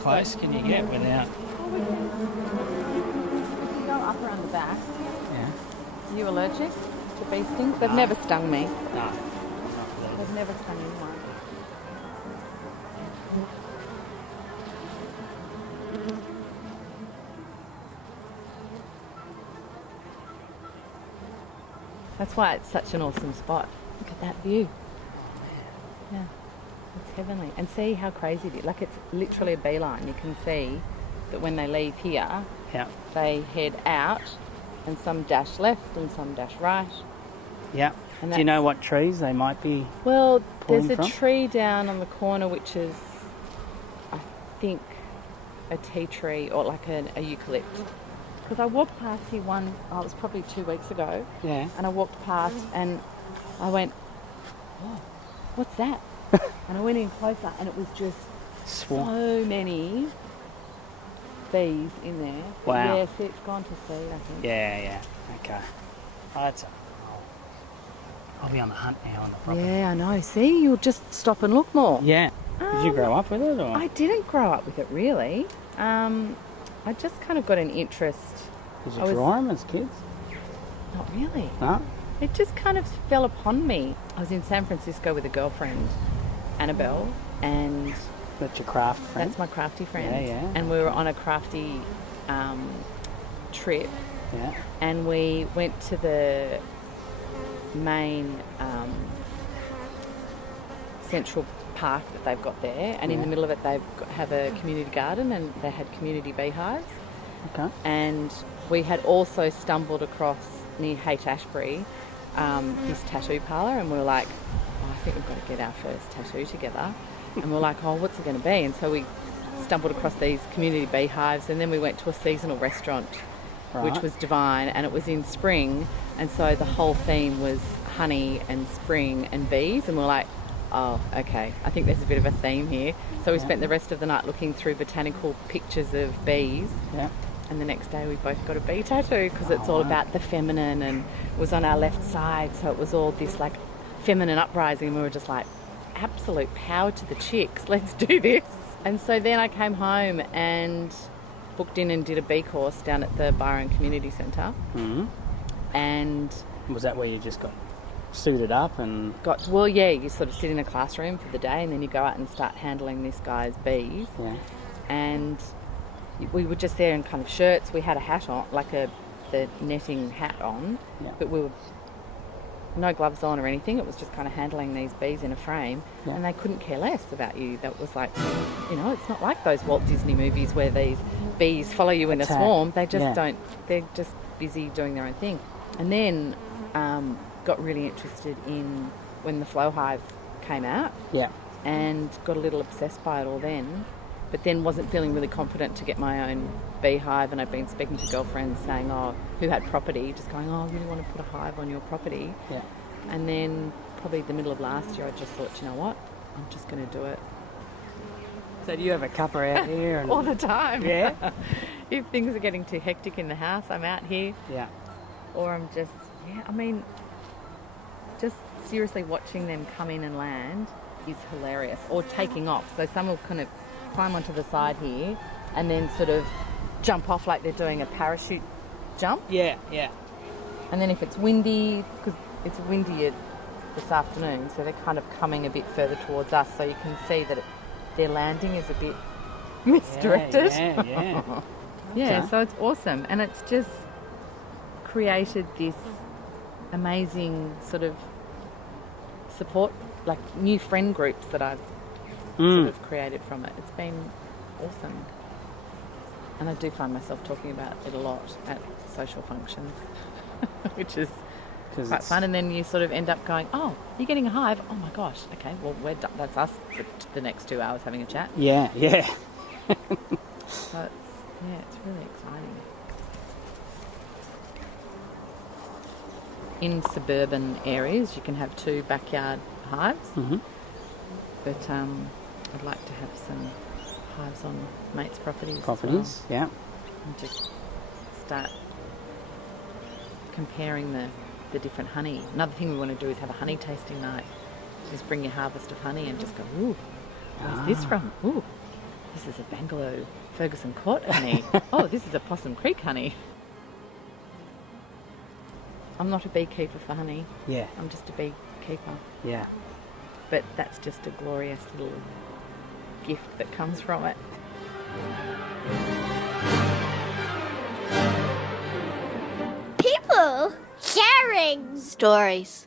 close can you get without... Oh, we can. You go up around the back. Yeah. Are you allergic to bee stings? They've never stung me. No, not really. They've never stung anyone. That's why it's such an awesome spot. Look at that view. Yeah, it's heavenly. And see how crazy it is. Like, it's literally a beeline. You can see that when they leave here, Yeah. they head out, and some dash left and some dash right. Yeah. And Do you know what trees they might be? Well, there's pulling a from? tree down on the corner which is, I think, a tea tree or like a eucalypt. Because I walked past here it was probably 2 weeks ago, Yeah. and I walked past and I went, oh, what's that? And I went in closer and it was just Swarm. so many bees in there. Wow. Yeah, see, it's gone to seed, I think. Yeah. Okay. Oh, that's... I'll be on the hunt now on the property. Yeah, I know. See, you'll just stop and look more. Yeah. Did you grow up with it, or...? I didn't grow up with it, really. I just kind of got an interest. Did you draw them as kids? Not really. No? It just kind of fell upon me. I was in San Francisco with a girlfriend, Annabelle, and That's your craft friend? that's my crafty friend. Yeah. And we were on a crafty trip, Yeah. and we went to the main central park that they've got there, and in the middle of it have a community garden, and they had community beehives. Okay. And we had also stumbled across near Haight-Ashbury this tattoo parlour, and we were like, oh, I think we've got to get our first tattoo together. And we were like, oh, what's it going to be? And so we stumbled across these community beehives, and then we went to a seasonal restaurant, which was divine, and it was in spring, and so the whole theme was honey and spring and bees, and we're like, oh, okay, I think there's a bit of a theme here. So we spent the rest of the night looking through botanical pictures of bees. Yeah. And the next day we both got a bee tattoo because it's all about the feminine, and it was on our left side, so it was all this like feminine uprising, and we were just like, absolute power to the chicks, let's do this. And so then I came home and booked in and did a bee course down at the Byron Community Centre. Mm-hmm. And Was that where you just got suited up and... you sort of sit in a classroom for the day, and then you go out and start handling this guy's bees. Yeah. And we were just there in kind of shirts. We had a hat on, like the netting hat on, but we were no gloves on or anything. It was just kind of handling these bees in a frame, and they couldn't care less about you. That was like, it's not like those Walt Disney movies where these bees follow you in a swarm. They just don't. They're just busy doing their own thing. And then got really interested in when the flow hive came out. Yeah. And got a little obsessed by it all then, but then wasn't feeling really confident to get my own beehive, and I'd been speaking to girlfriends saying, who had property, just going, I really want to put a hive on your property. Yeah. And then probably the middle of last year I just thought, you know what, I'm just going to do it. So do you have a cuppa out here? And... all the time. Yeah? If things are getting too hectic in the house, I'm out here. Yeah. Or I'm just, just seriously watching them come in and land is hilarious. Or taking off. So some will kind of climb onto the side here and then sort of jump off like they're doing a parachute jump. Yeah. And then if it's windy, because it's windy this afternoon, so they're kind of coming a bit further towards us, so you can see that their landing is a bit misdirected. Yeah. Yeah, so it's awesome. And it's just created this amazing sort of support, like new friend groups that I've sort of created from it. It's been awesome. And I do find myself talking about it a lot at social functions, which is quite fun. And then you sort of end up going, oh, you're getting a hive? Oh my gosh, okay, well, we're done. That's us for the next 2 hours having a chat. Yeah. So it's really exciting. In suburban areas, you can have 2 backyard hives, but I'd like to have some hives on mates' properties as well. Yeah. And just start comparing the different honey. Another thing we want to do is have a honey tasting night. Just bring your harvest of honey and just go, ooh, where's this from? Ooh. this is a Bangalore Ferguson Court honey. Oh, this is a Possum Creek honey. I'm not a beekeeper for honey. Yeah. I'm just a beekeeper. Yeah. But that's just a glorious little gift that comes from it. People sharing stories.